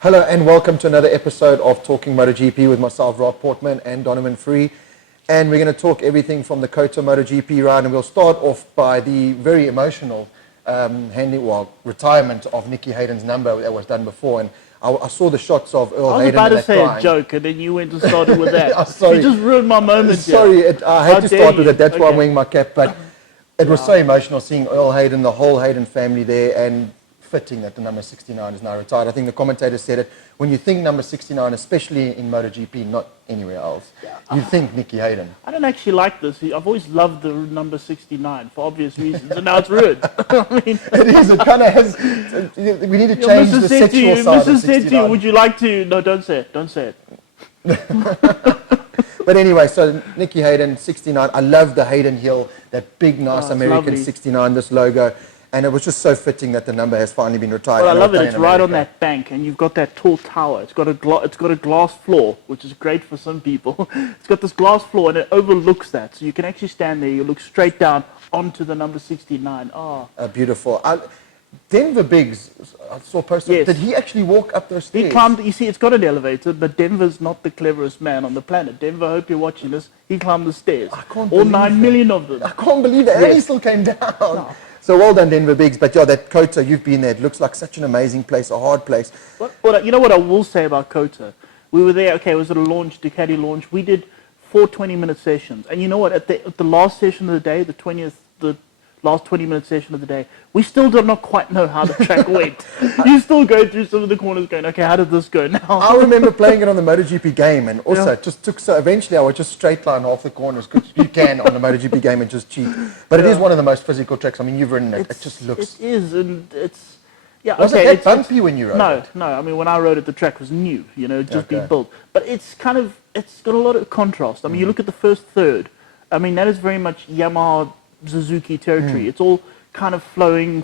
Hello and welcome to another episode of Talking MotoGP with myself, Rob Portman and Donovan Free. And we're going to talk everything from the COTA MotoGP ride, and we'll start off by the very emotional retirement of Nicky Hayden's number that was done before. And I saw the shots of Earl Hayden. I was about to say crying. a joke, and then you went and started with that. Sorry. You just ruined my moment. Sorry, I had to start with it. That's why I'm Okay. wearing my cap. But it was so emotional seeing Earl Hayden, the whole Hayden family there, and fitting that the number 69 is now retired. I think the commentator said it. When you think number 69, especially in MotoGP, not anywhere else, you think Nicky Hayden. I don't actually like this. I've always loved the number 69 for obvious reasons, and now it's ruined. I mean, It is. It kind of has. We need to change the sexual side of 69. Would you like to? No, don't say it. Don't say it. But anyway, so Nicky Hayden, 69. I love the Hayden heel, that big, nice American lovely. 69, this logo. And it was just so fitting that the number has finally been retired. Well, I love it. in It's right on America. that bank, and you've got that tall tower. It's got a glass floor, which is great for some people. It's got this glass floor, and it overlooks that, so you can actually stand there. You look straight down onto the number 69. Oh, Beautiful. Denver Biggs, I saw a poster. Yes. Did he actually walk up those stairs? he climbed. You see, it's got an elevator, but Denver's not the cleverest man on the planet. Denver, I hope you're watching this. He climbed the stairs. I can't All believe 9 it. million of them. I can't believe that. And he Yes. still came down. So well done, Denver Biggs. But yeah, that COTA, you've been there. It looks like such an amazing place, a hard place. You know what I will say about COTA? We were there. Okay, it was at a launch, Ducati launch. We did 4 20-minute sessions, and you know what? At the last session of the day, the last 20-minute session of the day, we still do not quite know how the track went. You still go through some of the corners going, okay, how did this go now? I remember playing it on the MotoGP game, and also it just took so. Eventually, I would just straight line half the corners because you can on the MotoGP game and just cheat. But it is one of the most physical tracks. I mean, you've ridden it. It just looks. It is, and it's. Yeah, Was okay, it that bumpy when you rode No, it? no. I mean, when I rode it, the track was new. You know, just Okay. being built. But it's got a lot of contrast. I mean, you look at the first third. I mean, that is very much Yamaha, Suzuki territory. It's all kind of flowing,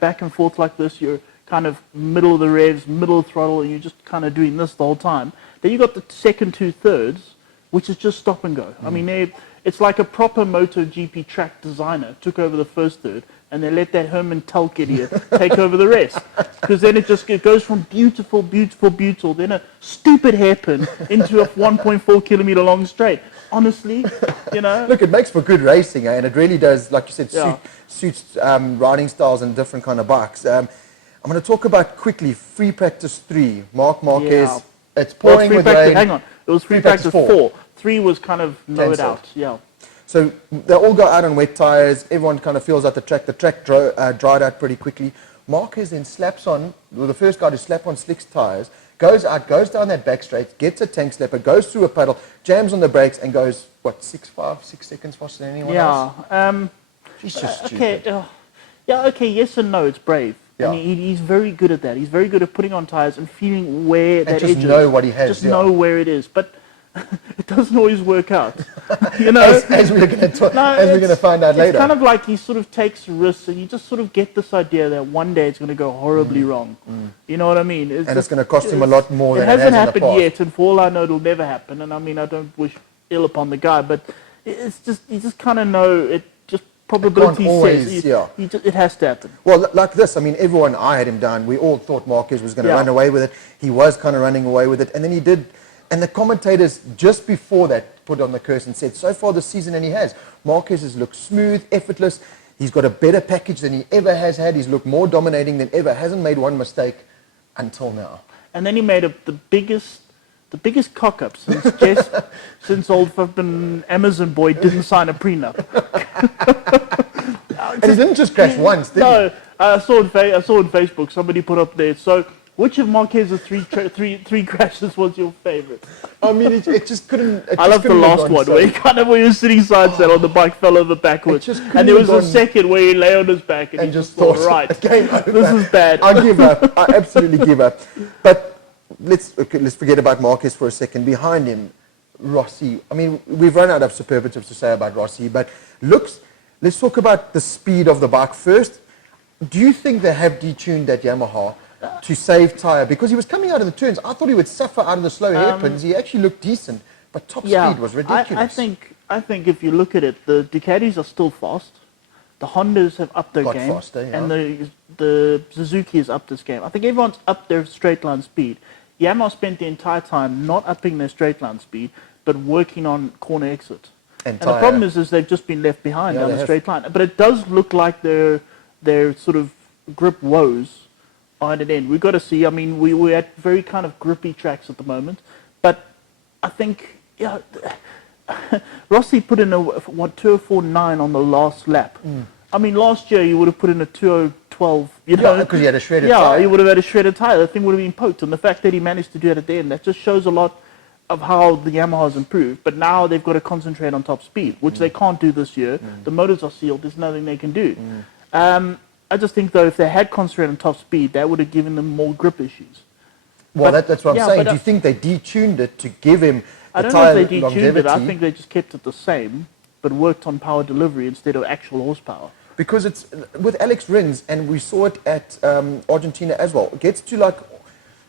back and forth like this. You're kind of middle of the revs, middle of the throttle, and you're just kind of doing this the whole time. Then you got the second 2/3, which is just stop and go. I mean, it's like a proper MotoGP track designer took over the first third, and they let that Herman Telk idiot take over the rest. Because then it goes from beautiful, beautiful, beautiful, then a stupid hairpin into a 1.4 kilometer long straight. Honestly, Look, it makes for good racing, and it really does, like you said, Yeah. suits riding styles and different kind of bikes. I'm going to talk about quickly free practice 3. Mark Marquez. Yeah. It's Well, pouring free with practice, rain. hang on. It was free practice 4. 3 was kind of know it Cancelled. out. Yeah. So they all go out on wet tires. Everyone kind of feels out the track. The track dried out pretty quickly. Marquez then slaps on, the first guy to slap on slicks tires, goes out, goes down that back straight, gets a tank slapper, goes through a puddle, jams on the brakes, and goes, 6 seconds faster than anyone else? Yeah. He's just Okay. stupid. Okay. Yes and no. It's brave. Yeah. And he's very good at that. He's very good at putting on tires and feeling where that just edge know is. what he has, Just yeah. know where it is. But it doesn't always work out. You know. As we're going to No, as we're going to find out it's later. kind of like he sort of takes risks, and you just sort of get this idea that one day it's going to go horribly wrong. You know what I mean? And it's going to cost him a lot more than it hasn't has in the happened past. yet, and for all I know, it'll never happen. And I mean, I don't wish ill upon the guy, but it's just you just kind of know it. Just probability always, says yeah. it has to happen. Well, like this, I mean, everyone, I had him down. We all thought Marquez was going to Yeah. run away with it. He was kind of running away with it, and then he did. And the commentators just before that put on the curse and said, so far this season, and he has. Marquez has looked smooth, effortless. He's got a better package than he ever has had. He's looked more dominating than ever. Hasn't made one mistake until now. And then he made the biggest cock up since old fucking Amazon boy didn't sign a prenup. And he didn't just crash once, did he? No, I saw on Facebook somebody put up there. So, which of Marquez's three crashes was your favorite? I mean, it just couldn't. I love the last one where where he was sitting side saddle on the bike fell over backwards, just and there was couldn't a have second where he lay on his back and he just thought, right, game over. this is bad. I give up. I absolutely give up. But let's forget about Marquez for a second. Behind him, Rossi. I mean, we've run out of superlatives to say about Rossi, but let's talk about the speed of the bike first. Do you think they have detuned that Yamaha to save tyre? Because he was coming out of the turns. I thought he would suffer out of the slow hairpins. He actually looked decent, but top speed was ridiculous. I think if you look at it, the Ducatis are still fast, The Hondas have upped their Got game, faster, yeah. and the Suzuki has upped this game. I think everyone's upped their straight line speed. Yamaha spent the entire time not upping their straight line speed, but working on corner exit. And the problem is they've just been left behind on the straight line. But it does look like their sort of grip woes are at an end. We've got to see. I mean, we're at very kind of grippy tracks at the moment. But I think, yeah, Rossi put in a 2:04.9 on the last lap. I mean, last year you would have put in a 2:0.12. You know, because he had a shredded tire. Yeah, he would have had a shredded tire. The thing would have been poked. And the fact that he managed to do it at the end, that just shows a lot of how the Yamaha's improved. But now they've got to concentrate on top speed, which they can't do this year. The motors are sealed. There's nothing they can do. I just think, though, if they had concentrated on top speed, that would have given them more grip issues. Well, that's what I'm saying. Do you think they detuned it to give him I the don't know tire if they detuned longevity? it. I think they just kept it the same, but worked on power delivery instead of actual horsepower. Because it's with Alex Rins, and we saw it at Argentina as well. It gets to like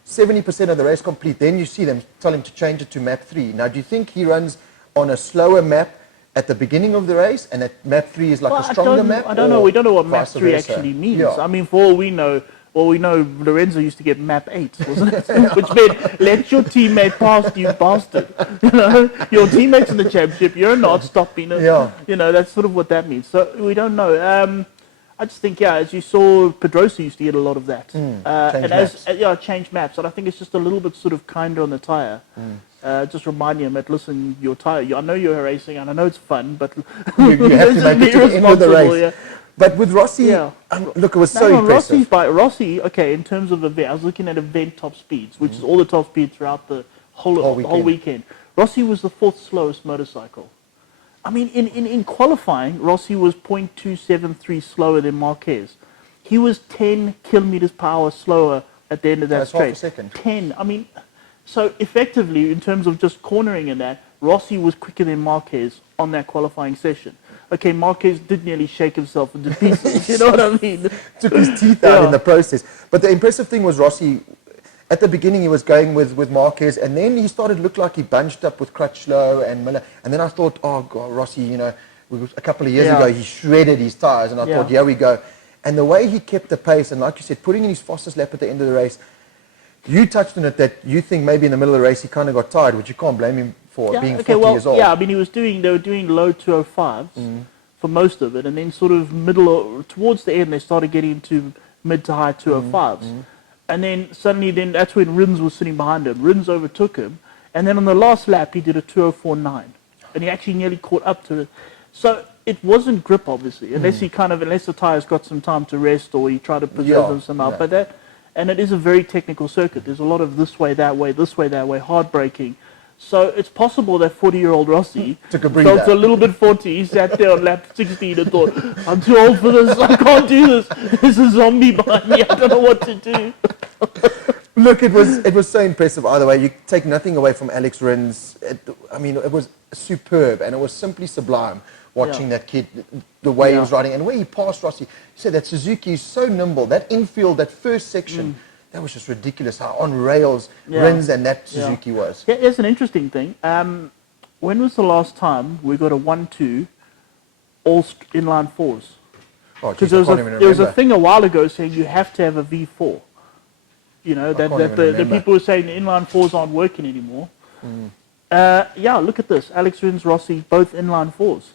70% of the race complete. Then you see them tell him to change it to map 3. Now, do you think he runs on a slower map at the beginning of the race, and that map 3 is like a stronger map? I don't know. We don't know what map vice 3 versa? actually means. Yeah. I mean, for all we know, Lorenzo used to get map 8, wasn't it? Which meant, let your teammate past you, bastard. You know, your teammate's in the championship, you're not stopping it. Yeah. You know, that's sort of what that means. So we don't know. I just think, yeah, as you saw, Pedrosa used to get a lot of that. Change maps. And I think it's just a little bit sort of kinder on the tyre. Just reminding him that, listen, your tyre, I know you're racing and I know it's fun, but you have to make it to the end of the race. Yeah. But with Rossi, look, it was so impressive. Rossi, okay, in terms of event, I was looking at event top speeds, which is all the top speed throughout the whole weekend. Rossi was the 4th slowest motorcycle. I mean, in qualifying, Rossi was 0.273 slower than Marquez. He was 10 kilometers per hour slower at the end of that straight. Half a second. 10. I mean, so effectively, in terms of just cornering in that, Rossi was quicker than Marquez on that qualifying session. Okay, Marquez did nearly shake himself into pieces, you know what I mean? Took his teeth out in the process. But the impressive thing was Rossi, at the beginning he was going with Marquez, and then he started to look like he bunched up with Crutchlow and Miller. And then I thought, oh, God, Rossi, you know, a couple of years ago he shredded his tyres, and I thought, here we go. And the way he kept the pace, and like you said, putting in his fastest lap at the end of the race, you touched on it that you think maybe in the middle of the race he kind of got tired, which you can't blame him for being 40 years old. Yeah, I mean, they were doing low 205s for most of it, and then sort of towards the end, they started getting into mid to high 205s. And then suddenly, that's when Rins was sitting behind him. Rins overtook him, and then on the last lap, he did a 2:04.9, and he actually nearly caught up to it. So it wasn't grip, obviously, unless the tires got some time to rest, or he tried to preserve them somehow. But and it is a very technical circuit. There's a lot of this way, that way, hard braking. So it's possible that 40-year-old Rossi felt a little bit 40. He sat there on lap 16 and thought, I'm too old for this. I can't do this. There's a zombie behind me. I don't know what to do. Look, it was so impressive either way. You take nothing away from Alex Rins. It was superb, and it was simply sublime watching that kid, the way he was riding, and the way he passed Rossi. You said that Suzuki is so nimble. That infield, that first section, that was just ridiculous how on rails Rins and that Suzuki was. Yeah, here's an interesting thing. When was the last time we got a 1-2 all inline fours? Because there was a thing a while ago saying you have to have a V4. You know, that the people were saying the inline fours aren't working anymore. Look at this. Alex Rins, Rossi, both inline fours.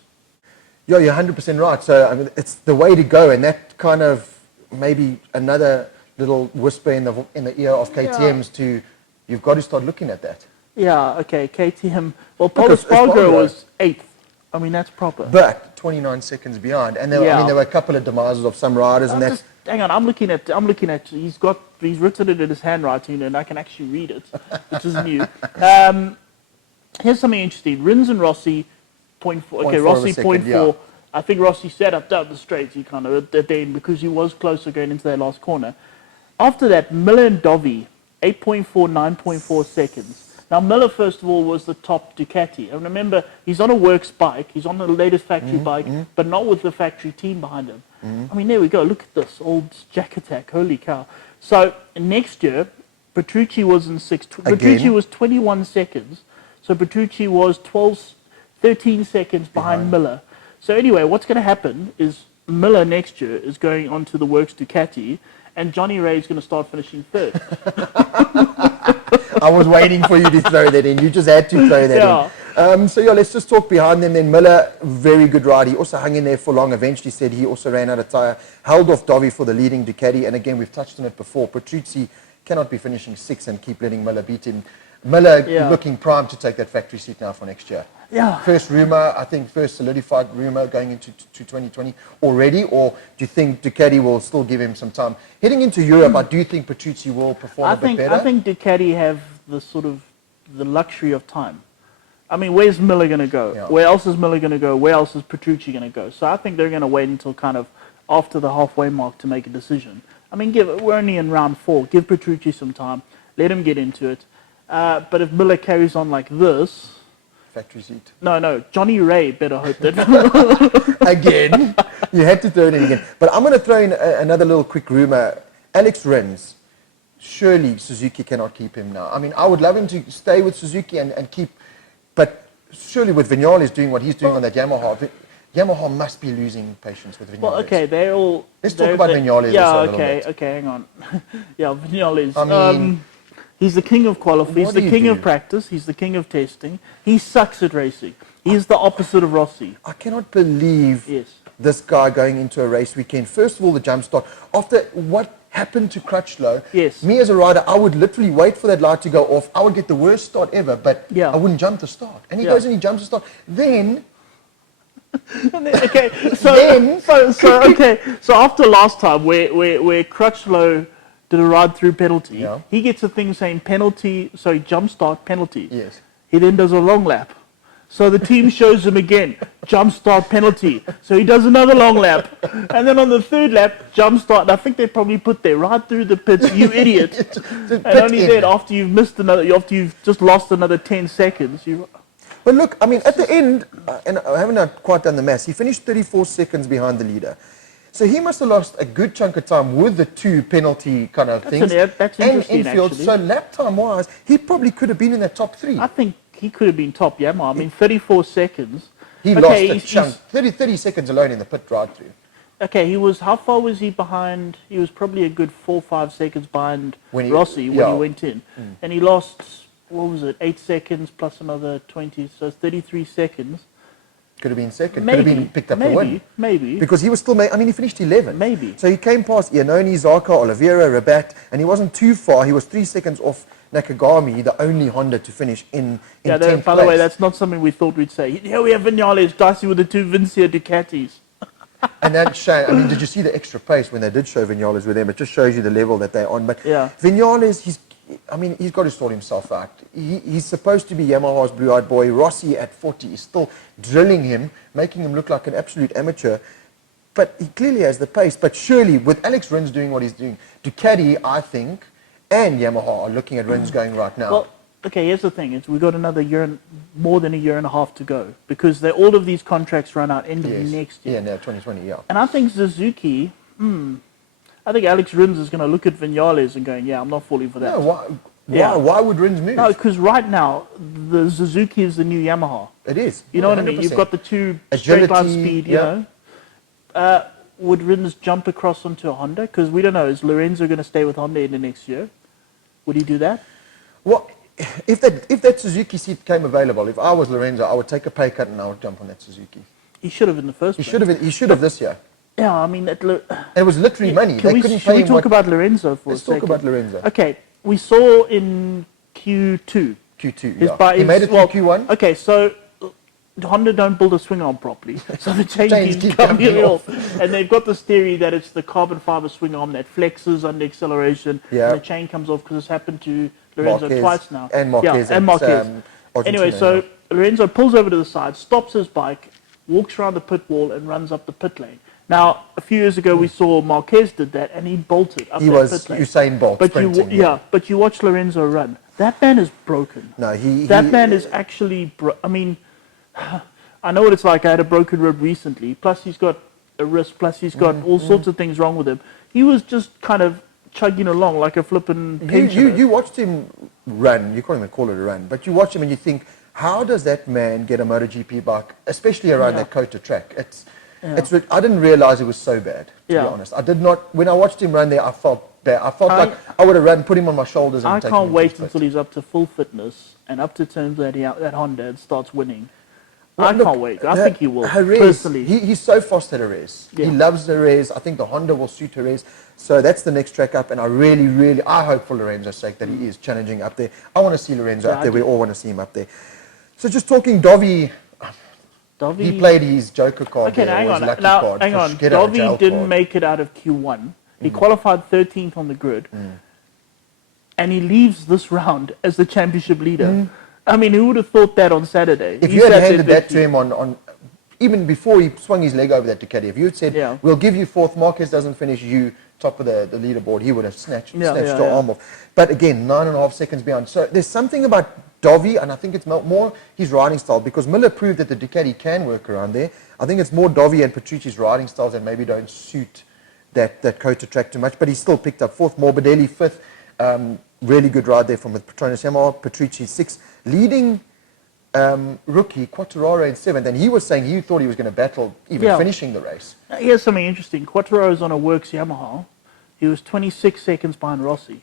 Yeah, you're 100% right. So, I mean, it's the way to go, and that kind of maybe another little whisper in the ear of KTM's to, you've got to start looking at that. Yeah, okay, KTM. Well, Paulo Espargaro was 8th. I mean, that's proper. But 29 seconds behind, and there were a couple of demises of some riders, and that's. Hang on, I'm looking at. He's written it in his handwriting, and I can actually read it, which is new. Here's something interesting. Rins and Rossi, 0.4. Okay, Rossi 0.4. Yeah. I think Rossi set up down the straight. He kind of at the end because he was closer going into that last corner. After that, Miller and Dovi, 8.4, 9.4 seconds. Now, Miller, first of all, was the top Ducati. And remember, he's on a works bike. He's on the latest factory bike, but not with the factory team behind him. I mean, there we go. Look at this old Jack Attack. Holy cow. So, next year, Petrucci was in 6th. Petrucci was 21 seconds. So, Petrucci was 13 seconds behind Miller. So, anyway, what's going to happen is Miller next year is going on to the Works Ducati, and Johnny Ray is going to start finishing third. I was waiting for you to throw that in. You just had to throw that in. So, let's just talk behind them then. Miller, very good ride. He also hung in there for long. Eventually said he also ran out of tyre. Held off Dovi for the leading Ducati. And again, we've touched on it before. Petrucci cannot be finishing 6th and keep letting Miller beat him. Miller looking primed to take that factory seat now for next year. Yeah. First rumour, I think first solidified rumour going into 2020 already, or do you think Ducati will still give him some time? Heading into Europe, I do think Petrucci will perform a bit better. I think Ducati have the sort of the luxury of time. I mean, where's Miller going to go? Yeah. Where else is Miller going to go? Where else is Petrucci going to go? So I think they're going to wait until kind of after the halfway mark to make a decision. I mean, we're only in round 4. Give Petrucci some time. Let him get into it. But if Miller carries on like this... Factory seat. No. Johnny Ray better hope that... Again. You had to throw it in again. But I'm going to throw in another little quick rumour. Alex Rins. Surely Suzuki cannot keep him now. I mean, I would love him to stay with Suzuki and keep... But surely with Vignales doing what he's doing on that Yamaha... Yamaha must be losing patience with Vignales. Well, okay, they're all... Let's talk about Vignales also a little bit. Okay, hang on. Yeah, Vignales. I mean... He's the king of qualifying. He's the king of practice. He's the king of testing. He sucks at racing. He's the opposite of Rossi. I cannot believe this guy going into a race weekend. First of all, the jump start. After what happened to Crutchlow, me as a rider, I would literally wait for that light to go off. I would get the worst start ever, but I wouldn't jump the start. And he goes and he jumps the start. Then... okay, so after last time where Crutchlow did a ride-through penalty. Yeah. He gets a thing saying jump start penalty. Yes. He then does a long lap. So the team shows him again, jump start penalty. So he does another long lap. And then on the third lap, jump start. And I think they probably put there, right through the pits, you idiot. And only then, after you've just lost another 10 seconds, But look, I mean, at the end, and I haven't quite done the maths, he finished 34 seconds behind the leader. So he must have lost a good chunk of time with the 2 penalty kind of things. That's interesting, infield. actually. So lap time-wise, he probably could have been in that top 3. I think he could have been top Yamaha. I mean, 34 seconds. He lost a chunk. 30 seconds alone in the pit drive-through. Okay, how far was he behind? He was probably a good 4 or 5 seconds behind Rossi when he went in. And he lost, 8 seconds plus another 20, so 33 seconds. Could have been second. Maybe, could have been picked up the win. Maybe. Because he was still, he finished 11th. Maybe. So he came past Iannone, Zarco, Oliveira, Rabat, and he wasn't too far. He was 3 seconds off Nakagami, the only Honda to finish in 10th place. By the way, that's not something we thought we'd say. Here we have Vignales, dicey with the 2 Vincia Ducatis. And that shame. I mean, did you see the extra pace when they did show Vignales with them? It just shows you the level that they're on. But Vignales, he's got to sort himself out. He's supposed to be Yamaha's blue-eyed boy. Rossi at 40 is still drilling him, making him look like an absolute amateur. But he clearly has the pace. But surely, with Alex Rins doing what he's doing, Ducati, I think, and Yamaha are looking at Rins going right now. Well, okay, here's the thing. We've got another more than a year and a half to go. Because all of these contracts run out end of next year. Yeah, no, 2020, yeah. And I think Suzuki... I think Alex Rins is going to look at Vignales and going, I'm not falling for that. No, why would Rins move? No, because right now, the Suzuki is the new Yamaha. It is. You know what I mean? You've got the 2 straight line speed, you know. Would Rins jump across onto a Honda? Because we don't know, is Lorenzo going to stay with Honda in the next year? Would he do that? Well, if that Suzuki seat came available, if I was Lorenzo, I would take a pay cut and I would jump on that Suzuki. He should have in the first place. He should have this year. Yeah, I mean... it was literally money. Should we talk about Lorenzo for a second? Let's talk about Lorenzo. Okay, we saw in Q2. He made it through Q1. Okay, so Honda don't build a swing arm properly, so the chains keep coming off. And they've got this theory that it's the carbon fiber swing arm that flexes under acceleration, and the chain comes off, because it's happened to Lorenzo twice now. And Marquez. Anyway, so Lorenzo pulls over to the side, stops his bike, walks around the pit wall, and runs up the pit lane. Now, a few years ago, we saw Marquez did that, and he bolted up that pit lane. He was Usain Bolt sprinting. But you watch Lorenzo run. That man is broken. No, that man is actually... I mean, I know what it's like. I had a broken rib recently. Plus, he's got a wrist. Plus, he's got all sorts of things wrong with him. He was just kind of chugging along like a flippin' pensioner. You watched him run. You can't even call it a run. But you watch him and you think, how does that man get a MotoGP bike, especially around that COTA track? Yeah. I didn't realize it was so bad, to be Yeah. honest. I did not, when I watched him run there, I felt bad. I felt like I would have run, put him on my shoulders and I taken him can't to wait his place. until he's up to full fitness and up to terms that that Honda and starts winning. Well, I look, can't wait. I think he will, Jerez, personally. He's so fast at Jerez. Yeah. He loves Jerez. I think the Honda will suit Jerez. So that's the next track up. And I hope for Lorenzo's sake that he is challenging up there. I want to see Lorenzo up there. We all want to see him up there. So just talking Dovi, he played his Joker card Okay, there, hang or on. his lucky Now, card. hang on. Get out of jail Dovi didn't card. make it out of Q1. He qualified 13th on the grid. And he leaves this round as the championship leader. I mean, who would have thought that on Saturday? If you had handed that to him on even before he swung his leg over that Ducati, if you had said, we'll give you fourth, Marquez doesn't finish, you top of the leaderboard, he would have snatched your arm off. But again, 9.5 seconds behind. So there's something about Dovi, and I think it's more his riding style, because Miller proved that the Ducati can work around there. I think it's more Dovi and Petrucci's riding styles that maybe don't suit that COTA track too much, but he still picked up fourth, Morbidelli fifth. Really good ride there from Petronas Yamaha, Petrucci sixth, leading rookie Quattararo in seventh, and he was saying he thought he was going to battle even finishing the race. Here's something interesting. Quattararo's on a works Yamaha. He was 26 seconds behind Rossi.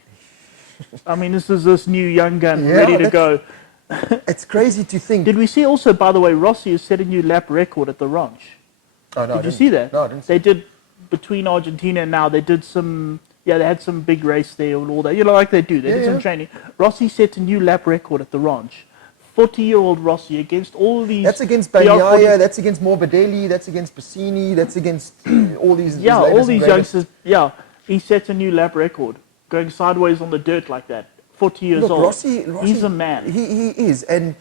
I mean, this is this new young gun ready to go. It's crazy to think. Did we see also, by the way, Rossi has set a new lap record at the Ranch? Oh, no, did you see that? No, I didn't see They did, between Argentina and now, they did some, they had some big race there and all that. You know, like they do. They did some training. Rossi set a new lap record at the Ranch. 40-year-old Rossi against all these... That's against Bagnaia, that's against Morbidelli, that's against Bassini, that's against all these... Yeah, all these youngsters, he set a new lap record, going sideways on the dirt like that. 40 years old. Rossi, he's a man. He is, and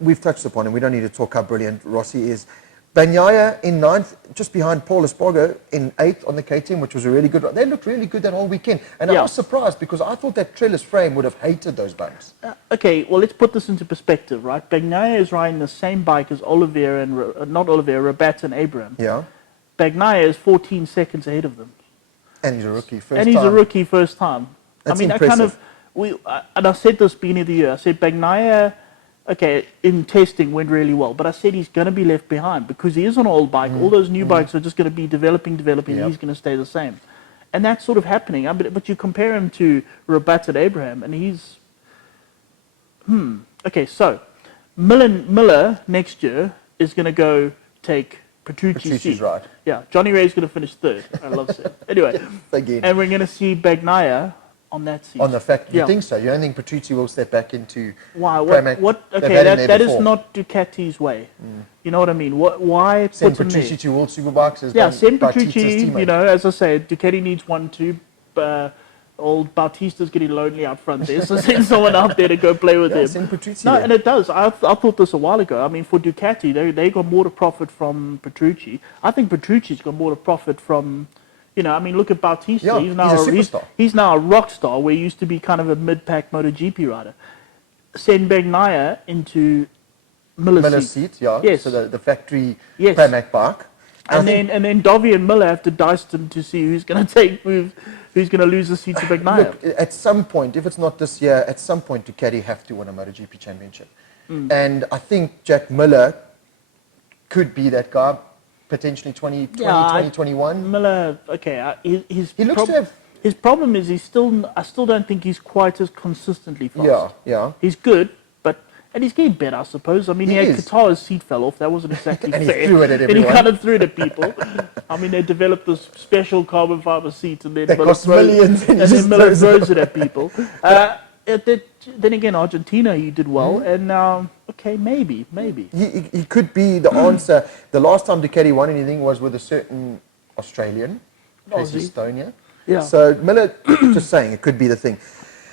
we've touched upon him. We don't need to talk how brilliant Rossi is. Bagnaia in ninth, just behind Paul Espargaro in eighth on the KTM, which was a really good ride. They looked really good that whole weekend. And I was surprised because I thought that trellis frame would have hated those bumps. Okay, well, let's put this into perspective, right? Bagnaia is riding the same bike as Oliveira and, not Oliveira, Rabat and Abraham. Yeah. Bagnaia is 14 seconds ahead of them. And he's a rookie first time. That's I mean, impressive. and I said this beginning of the year, I said Bagnaia, okay, in testing went really well, but I said he's going to be left behind because he is on an old bike. All those new bikes are just going to be developing, and he's going to stay the same. And that's sort of happening. But you compare him to Rabat and Abraham, and he's... Okay, so Miller next year is going to go take Petrucci's seat. Right. Yeah, Johnny Ray's going to finish third. I love it. Anyway, again. And we're going to see Bagnaia on that seat. On the fact, you think so? You don't think Petrucci will step back into... Why? Okay, that is not Ducati's way. You know what I mean? Why send put Petrucci to World Superbikes? Send Petrucci, as I say, Ducati needs 1-2. Old Bautista's getting lonely out front there, so send someone out there to go play with him. Send Petrucci there. and it does. I thought this a while ago. I mean, for Ducati, they got more to profit from Petrucci. I think Petrucci's got more to profit from... look at Bautista. Yeah, he's now a superstar. He's now a rock star where he used to be kind of a mid-pack MotoGP rider. Send Bagnaia into Miller's seat. Yes. So the factory Pramac bike. And then Dovi and Miller have to dice them to see who's going to who's going to lose the seat to Bagnaia. Look, at some point, if it's not this year, at some point Ducati have to win a MotoGP championship. And I think Jack Miller could be that guy. Potentially 2021. Miller, okay. He looks to have... His problem is I still don't think he's quite as consistently fast. Yeah. He's good, and he's getting better, I suppose. I mean, he had Qatar's seat fell off. That wasn't exactly and fair. He threw it at everyone. And he kind of threw it at people. I mean, they developed this special carbon fiber seat, and then Miller throws it at people. Then again, Argentina, he did well, and okay, maybe. He could be the answer. The last time Ducati won anything was with a certain Australian, Casey Stoner. Yeah. So Miller, just saying, it could be the thing.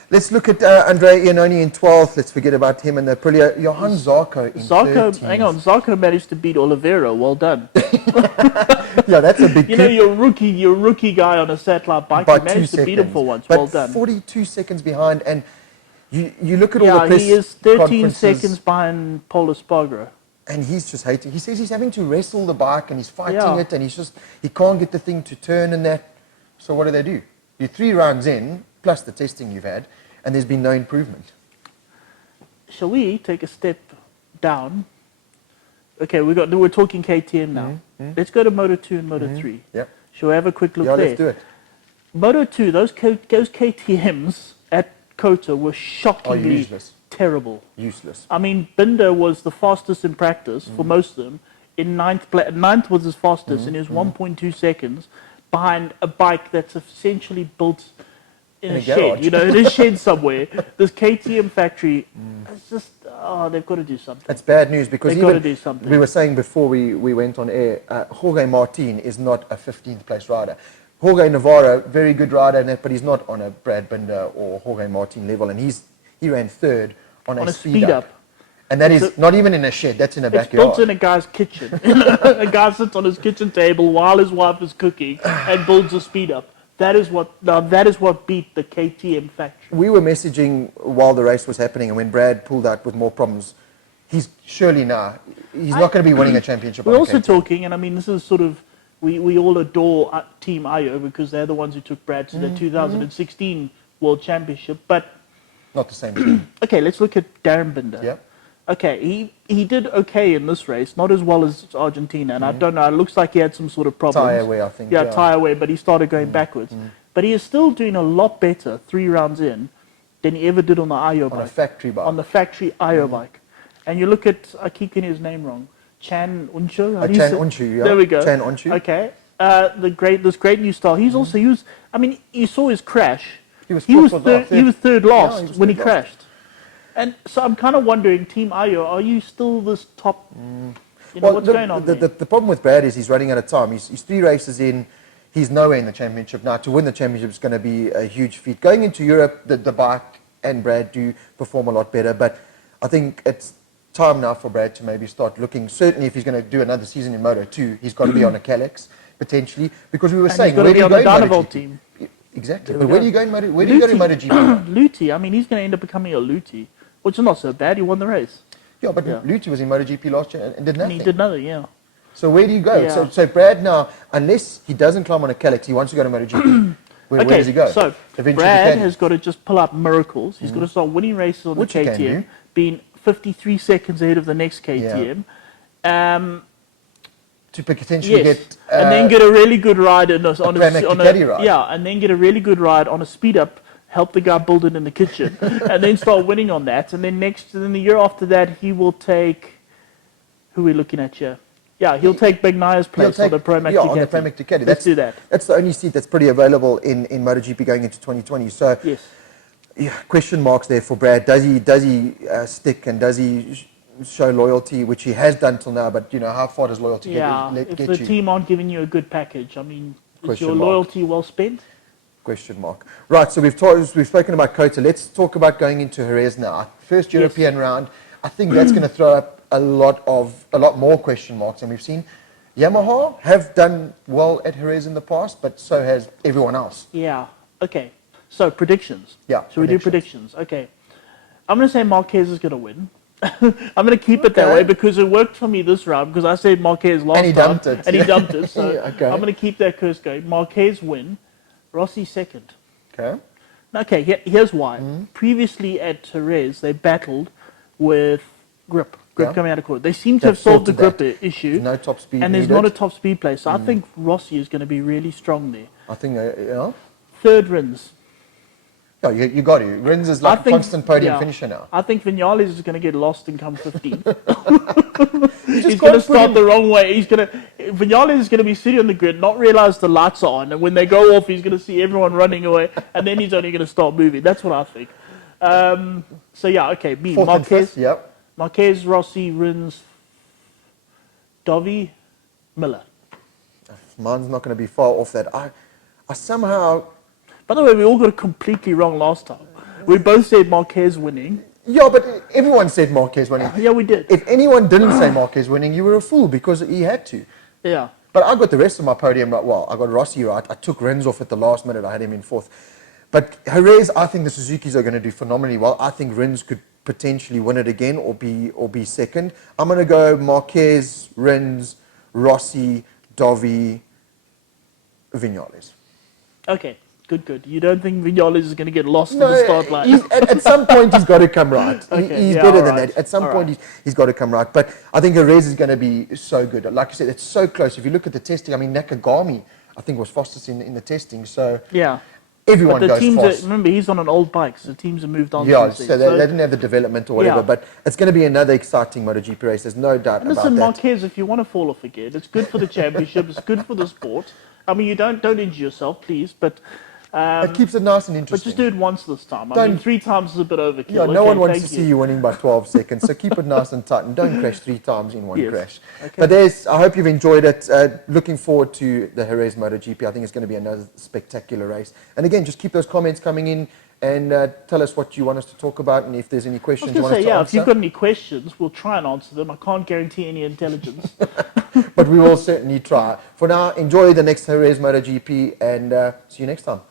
Let's look at Andrea Iannone in 12th. Let's forget about him and the Aprilia. Johan Zarco in 13th. Hang on, Zarco managed to beat Oliveira. Well done. Yeah, that's a big... your rookie guy on a satellite bike. You managed to beat him for once. Well done. 42 seconds behind, and you look at all the press he is 13 seconds behind Paul Espargaro. And he's just hating. He says he's having to wrestle the bike and he's fighting it, and he can't get the thing to turn and that. So what do? You're 3 rounds in, plus the testing you've had, and there's been no improvement. Shall we take a step down Okay, we're talking KTM now. Let's go to Moto 2 and Moto 3. Yep. Shall we have a quick look Yeah, there? let's do it. Moto 2, those KTMs at COTA were shockingly useless. terrible. Useless. I mean, Binder was the fastest in practice for most of them. In ninth was his fastest, and he was 1.2 seconds behind a bike that's essentially built in a shed, garage. you know, in a shed somewhere. This KTM factory, it's just, they've got to do something. It's bad news because They've got to even do something. we were saying before we went on air, Jorge Martin is not a 15th place rider. Jorge Navarro, very good rider, but he's not on a Brad Binder or Jorge Martin level, and he ran third on a speed up. And that is not even in a shed, that's in a backyard. It's built in a guy's kitchen. A guy sits on his kitchen table while his wife is cooking and builds a speed up. That is what beat the KTM factory. We were messaging while the race was happening, and when Brad pulled out with more problems, he's not going to be winning a championship. We're also talking, and I mean, this is sort of, we all adore Team Ayo because they're the ones who took Brad to the 2016 World Championship. But not the same team. Okay, let's look at Darren Binder. Yeah. Okay, he did okay in this race, not as well as Argentina, and I don't know, it looks like he had some sort of problems. Tyre wear, I think. Yeah, tyre wear, but he started going backwards. But he is still doing a lot better 3 rounds in than he ever did on the Ayo bike. On a factory bike. On the factory Ayo bike. And you look at, I keep getting his name wrong, Chan Unchu? Chan Unchu, yeah. There we go. Chan Unchu. Okay. This great new style. He's also, I mean, you saw his crash. He was third last Yeah, when he crashed. And so I'm kind of wondering, Team Ayo, are you still this top? What's going on there? The problem with Brad is he's running out of time. He's 3 races in. He's nowhere in the championship now. To win the championship is going to be a huge feat. Going into Europe, the bike and Brad do perform a lot better. But I think it's time now for Brad to maybe start looking. Certainly, if he's going to do another season in Moto 2, he's got to be on a Calyx potentially. Because we were saying, he's got to be on the Dynavolt team. Exactly. But where do you go in MotoGP? Lutey. I mean, he's going to end up becoming a Lutey. Which is not so bad. He won the race. Yeah, but Lutey was in MotoGP last year and did nothing. And he did nothing, yeah. So where do you go? Yeah. So Brad now, unless he doesn't climb on a Calyx, he wants to go to MotoGP. Where does he go? So Brad has got to just pull up miracles. He's got to start winning races on the KTM, being 53 seconds ahead of the next KTM. To potentially get... and then get a really good ride on ride. Yeah, and then get a really good ride on a speed up, help the guy build it in the kitchen, and then start winning on that. And then the year after that, he will take... Who are we looking at here? Yeah, he'll take Bagnaya's place on the Pramac Ducati. Yeah, on the Pramac Ducati. Let's do that. That's the only seat that's pretty available in MotoGP going into 2020. So, question marks there for Brad. Does he stick and does he show loyalty, which he has done till now? But how far does loyalty get you? If the team aren't giving you a good package, I mean, is your loyalty well spent? Question mark. Right. So we've spoken about COTA. Let's talk about going into Jerez now. First European round. I think that's going to throw up a lot more question marks, and we've seen Yamaha have done well at Jerez in the past, but so has everyone else. Yeah. Okay. So predictions. Yeah. Should we do predictions? Okay. I'm going to say Marquez is going to win. I'm going to keep it that way because it worked for me this round because I said Marquez last time. And he dumped it. So I'm going to keep that curse going. Marquez win. Rossi second. Okay. Okay, here's why. Previously at Jerez, they battled with grip coming out of court. They seem to have solved the grip issue. No top speed and there's not a top speed place. So I think Rossi is going to be really strong there. I think, Third Rins. No, you got to. Rins is like a constant podium finisher now. I think Vinales is going to get lost and come 15. He's going to start the wrong way. Vinales is going to be sitting on the grid, not realize the lights are on, and when they go off, he's going to see everyone running away, and then he's only going to start moving. That's what I think. Me. Marquez. Marquez, Rossi, Rins, Dovi, Miller. Mine's not going to be far off that. I somehow... By the way, we all got it completely wrong last time. We both said Marquez winning. Yeah, but everyone said Marquez winning. Yeah, we did. If anyone didn't say Marquez winning, you were a fool because he had to. Yeah. But I got the rest of my podium right. Well, I got Rossi right. I took Rins off at the last minute. I had him in fourth. But Jerez, I think the Suzukis are going to do phenomenally well. I think Rins could potentially win it again or be second. I'm going to go Marquez, Rins, Rossi, Dovi, Vinales. Okay. Good. You don't think Vinales is going to get lost in the start line? At some point he's got to come right. Okay, He's yeah, better all than right. that. At some All point right. he's got to come right. But I think Jerez is going to be so good. Like I said, it's so close. If you look at the testing, I mean, Nakagami, I think, was fastest in the testing. So Yeah. everyone But the goes teams fast. remember, he's on an old bike, so the teams have moved on Yeah, since so then. they didn't have the development or whatever. Yeah. But it's going to be another exciting MotoGP race. There's no doubt And about listen, that. Marquez, if you want to fall off again, it's good for the championship, it's good for the sport. I mean, you don't injure yourself, please, but It keeps it nice and but interesting. just do it once this time. I mean, Don't- 3 times is a bit overkill. Yeah, no Okay, one wants to thank see you winning by 12 seconds, so keep it nice and tight and don't crash 3 times in one Yes. crash. Okay. But I hope you've enjoyed it. Looking forward to the Jerez MotoGP. I think it's going to be another spectacular race. And again, just keep those comments coming in and tell us what you want us to talk about and if there's any I questions was you going want to say, us to yeah, answer. if you've got any questions, we'll try and answer them. I can't guarantee any intelligence. But we will certainly try. For now, enjoy the next Jerez MotoGP and see you next time.